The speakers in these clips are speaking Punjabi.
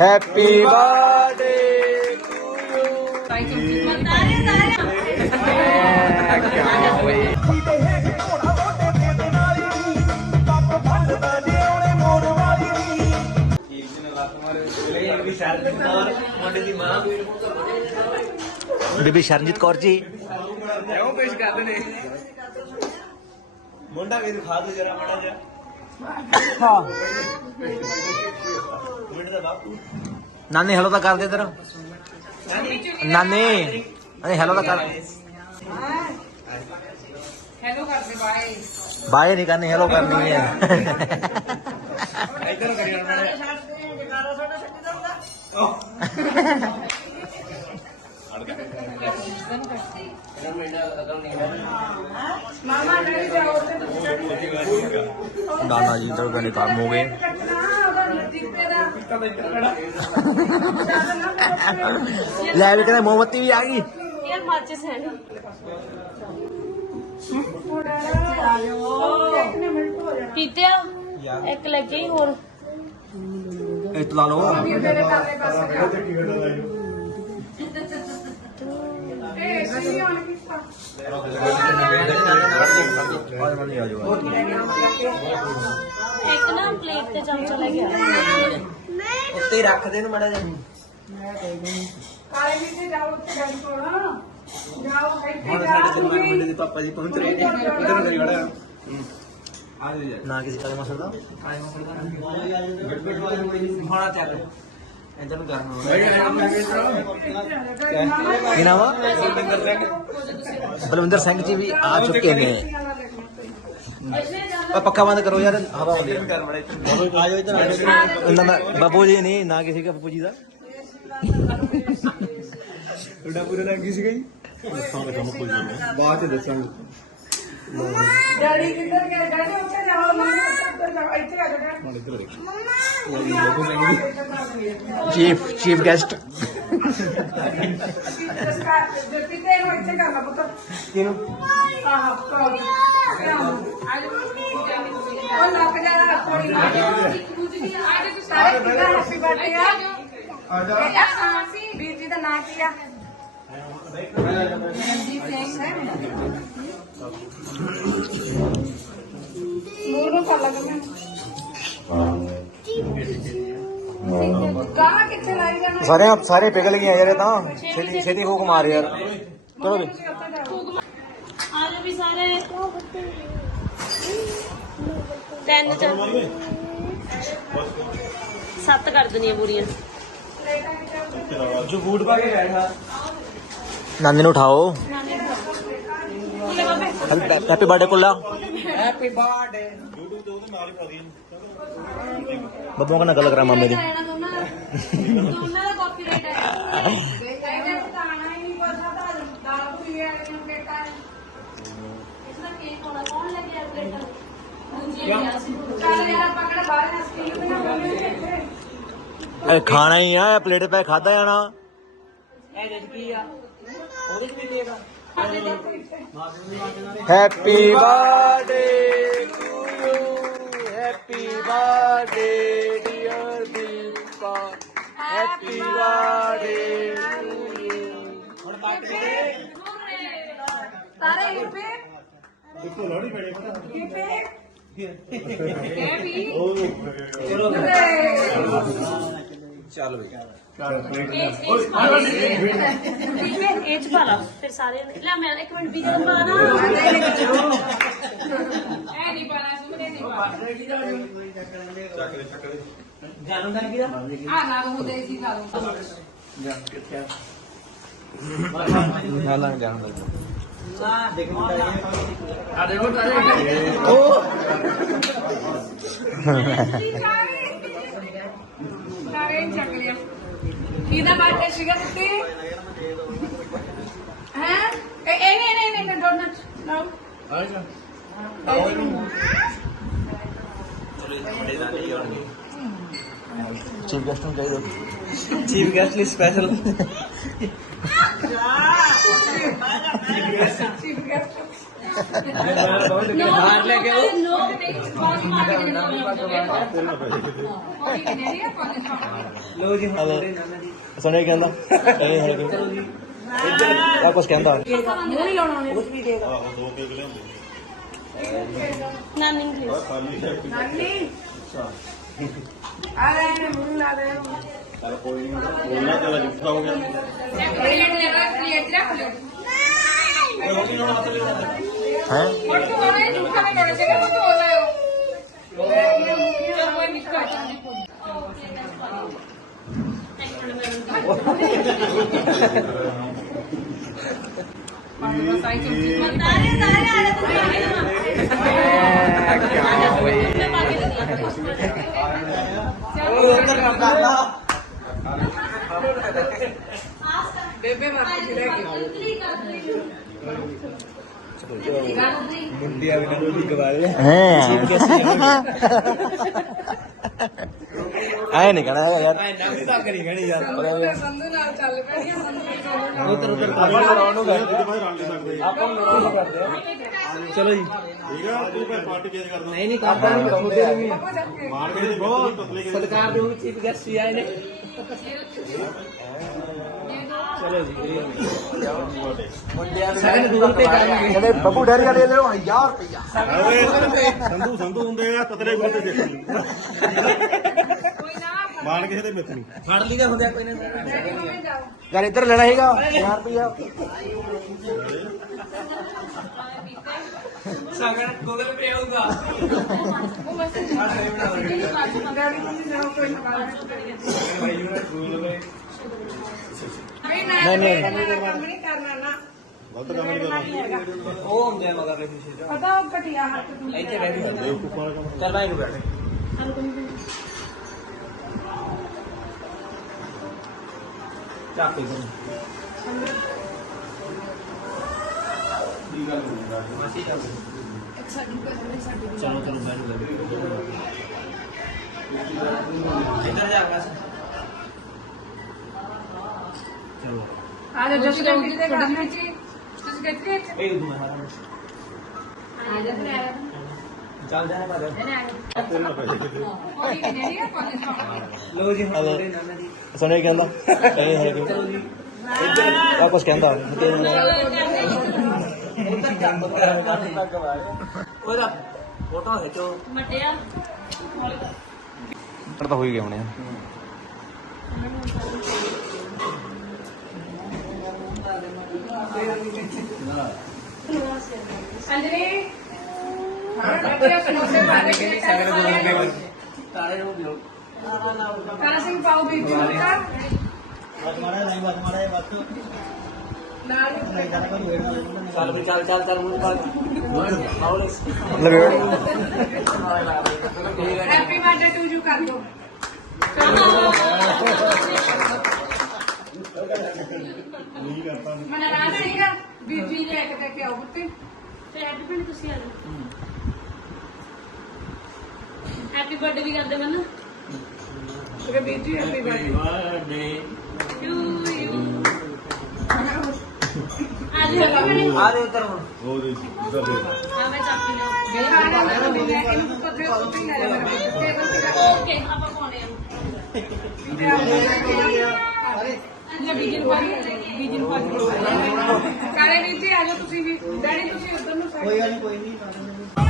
Happy birthday to you Bibi Sharanjit Kaur ji. ਕਿਉਂ ਪੇਸ਼ ਕਰਦੇ ਨੇ? ਮੁੰਡਾ ਵੀ ਦਿਖਾ ਦੇ ਜਰਾ ਮਾੜਾ ਜਿਹਾ। ਹਾਂ ਮੁੰਡੇ ਦਾ ਬਾਪੂ ਨਾਨੀ ਹੈਲੋ ਤਾਂ ਕਰ ਦੇ ਤੇਰਾ ਨਾਨੀ ਅਰੇ ਹੈਲੋ ਤਾਂ ਕਰ। ਹੈਲੋ ਕਰਦੇ ਬਾਏ ਬਾਏ ਨਹੀਂ ਕਰਨੀ ਹੈਲੋ ਕਰਨੀ ਹੈ। ਇੱਧਰ ਕਰੀ ਜਾਣਾ। ਨਾਨਾ ਜੀ ਤੋਂ ਗਨੇ ਕੰਮ ਹੋ ਗਏ। ਦਾ। ਲੈ ਵੀ ਕਹਿੰਦਾ ਮੋਮਬੱਤੀ ਵੀ ਆ ਗਈ। ਯਾਰ ਮਾਚਿਸ ਹੈ ਜਾਣਾ ਪੀਤਿਆ ਇੱਕ ਲੱਗੇ ਹੀ ਹੋਰ ਇਹ ਤੋਂ ਲਾ ਲਓ ਇਹ ਸਹੀ ਹੋਣ ਕੀ ਇੱਕ ਨਾ ਪਲੇਟ ਤੇ ਚਮਚਾ ਲੈ ਕੇ ਆ ਉੱਤੇ ਰੱਖ ਦੇ ਨੂੰ ਮੜਾ ਜਾ ਕਾਲੇ ਵਿੱਚ ਜਾਓ ਉੱਥੇ ਡੈਡੀ ਕੋਲ ਜਾਓ ਇੱਥੇ ਹੁਣ ਜਾ ਸਾਡੇ ਜਨਮਾਂ ਮੁੰਡੇ ਦੇ ਪਾਪਾ ਜੀ ਪਹੁੰਚ ਰਹੇ ਨੇ ਇੱਧਰ ਕਰੀ ਵੜਾ ਆ ਜੀ ਨਾ ਕਿਸੇ ਕਾਲੇ ਮਸਲ ਦਾ ਹੋਣਾ ਚੱਲ ਇੱਧਰ ਨੂੰ ਕੀ ਨਾਮ ਬਲਵਿੰਦਰ ਸਿੰਘ। ਜੀ ਵੀ ਆ ਚੁੱਕੇ ਨੇ। ਆ ਪੱਖਾ ਬੰਦ ਕਰੋ ਯਾਰ ਹਵਾ ਆਉਂਦੀ ਹੈ ਆ। ਜਾਓ ਇੱਧਰ ਆ ਜਾਓ। ਉਹਨਾਂ ਦਾ ਬਾਬੂ ਜੀ ਨਹੀਂ ਨਾ ਕਿਸੇ ਦਾ ਬਾਬੂ ਜੀ ਦਾ। ਤੁਹਾਡਾ ਪੂਰਾ ਨਾਮ ਕੀ ਸੀਗਾ ਜੀ? ਬਾਅਦ ਚ ਦੱਸਾਂਗੇ। ਡੈਡੀ ਕਿੱਧਰ ਗਏ ਡੈਡੀ ਉੱਥੇ ਜਾਓ ਨਾ ਉੱਧਰ ਜਾਓ ਇੱਥੇ ਆ ਜਾਓ ਚੀਫ ਚੀਫ ਗੈਸਟ। ਜੱਤੀ ਤੇ ਇਹਨੂੰ ਇੱਥੇ ਕਰ ਲਾ ਪੁੱਤ। ਕਿਹਨੂੰ? ਆਹ ਕਰੋ ਉਹ ਲੱਗ ਜਾਣਾ ਥੋੜੀ ਸਾਰੇ ਕਿਹਦਾ ਹੈਪੀ ਬਰਥਡੇ ਆ? ਆ ਜਾ। ਵੀਰ ਜੀ ਦਾ ਨਾਂ ਕੀ ਆ? ਰਣਜੀਤ ਸਿੰਘ ਹੈ ਮੂੰਹ ਨੂੰ ਕਰ ਲੱਗ ਗਾਣਾ ਕਿੱਥੇ ਲਾਈ ਜਾਣਾ ਸਾਰੇ ਸਾਰੇ ਪਿਘਲ ਗਏ ਯਾਰ ਇਹ ਤਾਂ ਛੇਤੀ ਛੇਤੀ ਫੂਕ ਮਾਰ ਯਾਰ ਚਲੋ ਵੀ ਆ ਜਾ ਵੀ ਸਾਰੇ ਤਿੰਨ ਚ ਸੱਤ ਕਰ ਦਨੀਆਂ ਪੂਰੀਆਂ ਜੋ ਬੂਟ ਪਾ ਕੇ ਬੈਠਾ ਨਾਨੀ ਨੂੰ ਉਠਾਓ। ਹੈਪੀ ਬਰਥਡੇ ਕੁੱਲਾ। ਹੈਪੀ ਬਰਥਡੇ ਬੱਬੂ ਨਾਲ ਗੱਲ ਕਰਾਂ ਮਾਮੇ ਦੀ। ਦਾ ਕਾਪੀਰਾਈਟ ਹੈ ਪੀ ਕੇ ਆ ਪਲੇਟਾਂ ਸਕੀਮ ਬਣਾਵਾਂਗੇ ਇੱਥੇ ਇਹ ਖਾਣਾ ਹੀ ਆ? ਪਲੇਟ ਪੈ ਖਾਦਾ ਜਾਣਾ happy birthday to you happy birthday dear Deepa happy birthday to you ਸਾਰੇ ਹਿੱਪੇ ਦੇਖੋ ਲੋੜੀ ਬੜੇ ਹਿੱਪੇ ਇਹ ਵੀ ਚਲੋ ਚੱਲ ਬਈ। ਇਹ ਚ ਪਾ ਲਾ। ਇਹ ਚ ਪਾ ਲਾ। ਫਿਰ ਸਾਰੇ ਨੇ- ਲੈ ਮੈਂ ਇੱਕ ਮਿੰਟ ਵੀਡੀਓ ਪਾ ਨਾ ਇਹ ਨਹੀਂ ਪਾਣਾ ਸੁਮਨੇ ਨਹੀਂ ਪਾਣਾ। ਜਾਨੂੰ ਦਾ ਕੀ ਦਾ ਆ ਨਾ? ਹੁੰਦੇ ਸੀ ਨਾ ਦੇਖੋ ਆ ਦੇਖੋ ਤਾਰੇ ਓ ਸਾਰੇ ਹੀ ਚੱਕ ਲਿਆ ਕਿਹਦਾ ਬਰਥਡੇ ਸੀਗਾ ਕੁੱਤੀ ਹੈ ਇਹ ਇਹ ਨਹੀਂ ਨਹੀਂ ਨਹੀਂ ਡੋਨਟ ਨੋ ਆ ਜਾ ਚੀਫ ਗੈਸਟ ਨੂੰ ਚਾਹੀਦਾ ਚੀਫ ਗੈਸਟ ਲਈ ਸਪੈਸ਼ਲ ਚੀਫ ਗੈਸਟ ਬਾਹਰ ਲੈ ਕੇ ਆਓ। ਨੋਟ ਤੇ ਬਾਅਦ ਪਾ ਕੇ ਦੇਣਾ ਲੋ ਜੀ ਹੁਣ ਤੁਹਾਡੇ ਨਾਨਾ ਜੀ ਸੁਣਿਆ ਕਹਿੰਦਾ ਇਹ ਹੈ ਕਿ ਆ ਕੁਛ ਕਹਿੰਦਾ ਮੂੰਹ ਨਹੀਂ ਲਾਉਣਾ ਉਹਨੇ ਕੁਝ ਵੀ ਦੇਗਾ ਨਾਨੀ ਇੰਗਲਿਸ਼ ਨਾਨੀ ਆ ਲੈ ਇਹਨੇ ਮੂੰਹ ਲਾ ਦੇ ਹੈ ਤਾਰੇ ਤਾਰੇ ਆ ਲੈ ਤੂੰ ਕੀ ਹੋਇਆ ਪਾ ਕੇ ਉਹ ਉਧਰ ਕਰਦਾ ਬੇਬੇ ਮਾਰ ਕੇ ਲੈ ਗਈ ਗਵਾਲੇ ਆਏ ਨਹੀਂ ਕਹਣਾ ਹੈਗਾ ਯਾਰ। ਐ ਨਾ ਤਾਂ ਕਰੀ ਗਣੀ ਯਾਰ ਸੰਧੂ ਨਾਲ ਚੱਲ ਪੈਣੀਆਂ ਸੰਧੂ ਉਧਰ ਉਧਰ ਆਪਾਂ ਲੜਾਉਣ ਨੂੰ ਗਏ ਆਪਾਂ ਨੂੰ ਲੜਾਉਣ ਨੂੰ ਕਰਦੇ ਚਲੋ ਜੀ ਠੀਕ ਆ। ਤੂੰ ਫਿਰ ਪਾਰਟੀ ਕੇਸ ਕਰਦਾ ਨਹੀਂ ਨਹੀਂ ਕਰਦਾ ਨਹੀਂ ਖੁਦੇ ਵੀ ਮਾਰ ਕੇ ਬਹੁਤ ਸਤਕਾਰ ਦੇ ਚੀਫ ਗੈਸਟ ਆਏ ਨੇ। ਸਾਰੇ ਗੂਗਲ ਪੇ ਕਰਾਂਗੇ ਕਹਿੰਦੇ ਬੱਬੂ ਡੈਰੀ ਦਾ ਦਿਓ 1000 ਰੁਪਇਆ ਸੰਧੂ ਸੰਧੂ ਹੁੰਦੇ ਆ ਤਤਲੇ ਗੋਲ ਤੇ ਦੇਖਣੀ ਮਾਰ ਕਿਸੇ ਦੇ ਮਿੱਤ ਨਹੀਂ। ਫੜ ਲਈਦਾ ਹੁੰਦਿਆ ਕੋਈ ਨਾ ਯਾਰ ਇੱਧਰ ਲੈਣਾ ਹੈਗਾ 1000 ਰੁਪਇਆ ਸਾਗਰ ਗੂਗਲ ਪੇ ਆਊਗਾ। ਡੈਡੀ ਨੂੰ ਜਾਓ ਕੋਈ ਨਾ। ਨਹੀਂ ਨਹੀਂ। ਕੰਮ ਨਹੀਂ ਕਰਨਾ ਨਾ ਗਲਤ ਕੰਮ ਨਹੀਂ ਕਰਨਾ। ਉਹ ਹੁੰਦੇ ਆ ਮਗਰ ਦੇ ਪਿੱਛੇ ਪਤਾ ਉਹ ਘਟਿਆ ਹੱਥ ਤੂੰ ਇੱਥੇ ਬੈਠ ਜਾ ਚੱਲ ਬਾਈ ਨੂੰ ਬੈਠ ਚਾਕੂ ਚਲੋ ਚਲੋ ਬੈਠ ਜਾ ਇੱਧਰ ਜਾ ਬਸ ਚਲੋ ਆ ਜਾ ਜਸ ਦੇ ਆ ਜਾ ਫਿਰ ਆ ਚੱਲ ਜਾ ਬਾਦ ਤੇਰੇ ਨਾਲ ਪੈਸੇ ਕਿਤੇ। ਕੋਈ ਨਹੀਂ ਹੈ ਕੋਈ ਲੋ ਜੀ ਹੁਣ ਤੁਹਾਡੇ ਨਾਨਾ ਜੀ ਸੁਣਿਆ ਕਹਿੰਦਾ? ਇਹ ਹੈ ਕਿ? ਆ ਕੁਛ ਕਹਿੰਦਾ। ਉਧਰ ਜੰਮ ਉਹਦਾ ਫੋਟੋ ਖਿੱਚੋ। ਮਟਿਆ ਪਰ ਤਾਂ ਹੋ ਹੀ ਗਏ ਹੋਣੇ ਆ। ਅੰਜਲੀ ਹਾਂ ਬੱਚੇ ਸਮੋਸੇ ਪਾ ਦੇ ਕੇ ਸਾਗਰ ਗੂਗਲ ਪੇ ਤਾਰੇ ਨੂੰ ਦਿਓ ਕਾਲਾ ਸਿੰਘ ਪਾਉ ਬੀਬੀ ਨੂੰ ਕਰ ਮਾਰਾ ਨਹੀਂ ਬਸ ਮਾਰਾ ਬਸ ਨਾਲ ਚੱਲ ਵੀ ਚੱਲ ਚੱਲ ਚੱਲ ਮੁੰਡੇ ਚੱਲ ਆਉਲੇ ਲਵੇੜ ਹੈਪੀ ਬਰਥਡੇ ਟੂ ਯੂ ਕਰ ਦੋ ਨਹੀਂ ਕਰਤਾ ਮਨਰਾਜ ਸਿੰਘ ਬੀਬੀ ਲੈ ਕੇ ਤੇ ਕੇ ਆਓ ਬੁੱਤੇ ਹੈਪੀ ਬਰਥਡੇ ਤੁਸੀਂ ਆ ਜਾਓ। ਹੈਪੀ ਬਰਥਡੇ ਵੀ ਕਰਦੇ ਮੈਨੂੰ। ਤੇ ਬੀਬੀ happy birthday birthday to you ਆ ਜੀ ਹੈਪੀ ਬਰਥਡੇ ਆ ਦੇ ਉਧਰ ਹੁਣ। ਉਹ ਦੇ ਇਧਰ ਦੇ। ਆ ਮੈਂ ਚਾਪੀ ਲਿਆ ਗਈ ਆ ਨਾ ਮੈਂ ਲੈ ਇਹਨੂੰ ਪੱਥੇ ਉੱਤੇ ਹੀ ਲੈ ਜਾ ਮੇਰੇ ਟੇਬਲ ਤੇ ਕਰ ਓਕੇ ਆਪਾਂ ਪਾਉਣੇ ਆ ਲੈ ਬੀਜੀ ਨੂੰ ਪਾਣੀ ਬੀਜੀ ਨੂੰ ਪਾਣੀ ਕਾਲੇ ਵੀਰ ਜੀ ਆ ਜਾਓ ਤੁਸੀਂ ਵੀ। ਡੈਡੀ ਤੁਸੀਂ ਉਧਰ ਨੂੰ ਕੋਈ ਗੱਲ ਕੋਈ ਨਹੀਂ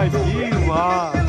快去吧